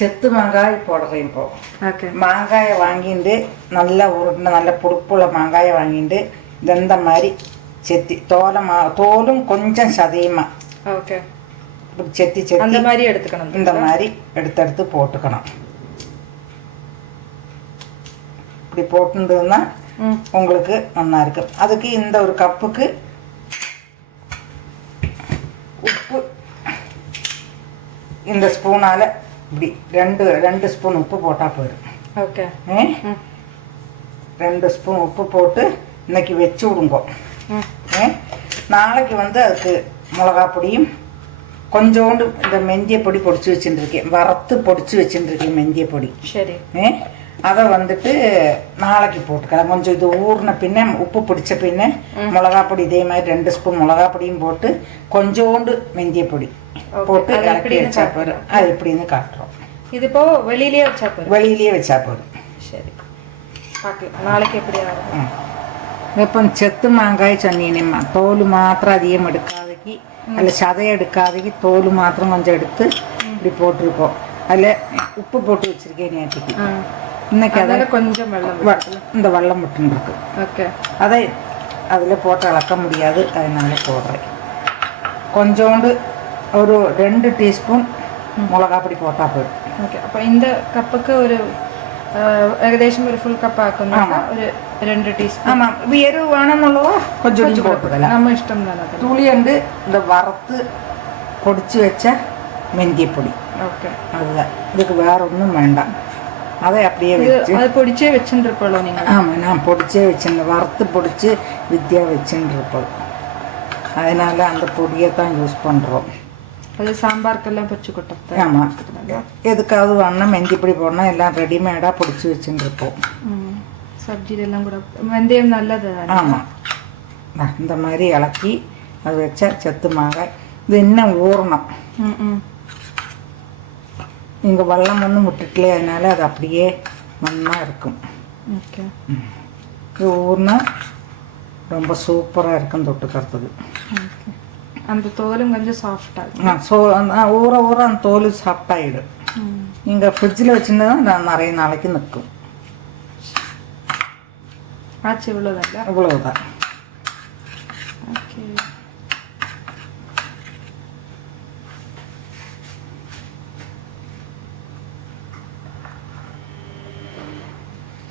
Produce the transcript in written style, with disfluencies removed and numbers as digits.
செத்து மாங்காய் போடுறேன் இப்போ. ஓகே. மாங்காயை வாங்கிட்டு நல்லா உருண்டை நல்ல புடுப்புள்ள மாங்காயை வாங்கிட்டு இந்த மாதிரி செத்தி தோலும் கொஞ்சம் சதையுமா. ஓகே. செத்தி செத்தி அந்த மாதிரி எடுத்துக்கணும். இந்த மாதிரி எடுத்து போட்டுக்கணும். இப்படி போட்டுருந்ததுன்னா உங்களுக்கு நல்லா இருக்கு. அதுக்கு இந்த ஒரு கப்புக்கு உப்பு இந்த ஸ்பூனால் இப்படி ரெண்டு ஸ்பூன் உப்பு போட்டால் போயிடும். ஓகே. 2 ஸ்பூன் உப்பு போட்டு இன்னைக்கு வச்சு விடுங்கோ. நாளைக்கு வந்து அதுக்கு மிளகா பொடியும் கொஞ்சோண்டு இந்த மெந்திய பொடி பொடிச்சு வச்சுருக்கேன். வறுத்து பொடிச்சு வச்சுருக்கேன் மெந்திய பொடி. சரி. அதை வந்துட்டு நாளைக்கு போட்டுக்கலாம். கொஞ்சம் இது ஊறின பின்ன உப்பு பிடிச்ச பின்ன மிளகா பொடி இதே மாதிரி 2 ஸ்பூன் மிளகா பொடியும் போட்டு கொஞ்சோண்டு மெந்திய பொடி போட்டு இறக்கி வச்சா போதும். அது எப்படின்னு காட்டுறோம். இது இப்போ வெளியிலேயே வச்சா போதும். வெளியிலேயே வச்சா போதும். சரி, பார்க்கலாம் நாளைக்கு எப்படி ஆகும். இப்போ செத்து மாங்காய் சொன்னீங்கம்மா, தோல் மாத்திரம் அதிகம் எடுக்காதக்கு, அதில் சதையை எடுக்காதக்கு தோல் மாத்திரம் கொஞ்சம் எடுத்து இப்படி போட்டிருக்கோம். அதில் உப்பு போட்டு வச்சுருக்கேன் நேற்றுக்கு. இன்னைக்கு அதில் கொஞ்சம் இந்த வெள்ளம் மட்டும் இருக்கு. ஓகே. அதை அதில் போட்டு அளக்க முடியாது, அதனால போடுறேன். கொஞ்சோண்டு ஒரு 2 டீஸ்பூன் மிளகா பொடி போட்டால் போதும். ஓகே. அப்போ இந்த கப்புக்கு ஒரு ഏകദേശം ഒരു ഫുൾ കപ്പ് ആക്കുന്ന ഒരു 2 ടീസ്പൂൺ. ஆமாம், எரு வேணும்னுள்ளவோ கொஞ்சம் போட்டுக்கலாம். நம்ம இஷ்டம் தானே. துளியண்டு இந்த வறுத்து பொடிச்சு வச்ச மெந்தியப்பொடி. ஓகே. அதுதான், இதுக்கு வேற ஒன்றும் வேண்டாம். அதை அப்படியே வச்சு அது பொடிச்சே வச்சுருப்போம் நீங்கள்? ஆமாம், நான் பொடிச்சே வச்சுருந்தேன். வறுத்து பொடிச்சு வித்தியா வச்சுருப்போம். அதனால அந்த பொடியை தான் யூஸ் பண்ணுறோம். அது சாம்பாருக்கெல்லாம் பொரிச்சு கொட்டத்தை. ஆமாம், எதுக்காவது வேணா மெந்திப்பொடி போடணும், எல்லாம் ரெடிமேடாக பொடிச்சு வச்சுருப்போம். சப்ஜிலெல்லாம் கூட வெந்தயம் நல்லது. ஆமாம், இந்த மாதிரி இலக்கி அது வச்சா செத்து மாங்காய். இது இன்னும் ஊறணும். இங்கே வெள்ளம் ஒன்றும் விட்டுட்டலே, அதனால அது அப்படியே மண்ணாக இருக்கும். ஓகே. இது ஊறினா ரொம்ப சூப்பராக இருக்கும் தொட்டுக்கிறதுக்கு. அந்த தோலும் கொஞ்சம் சாஃப்டாக ஊற ஊற அந்த தோல் சாஃப்டாகிடும். நீங்கள் ஃப்ரிட்ஜில் வச்சுருந்தா நிறைய நாளைக்கு நிற்கும். ஆச்சு, இவ்வளோதான். இவ்வளவுதான். ஓகே.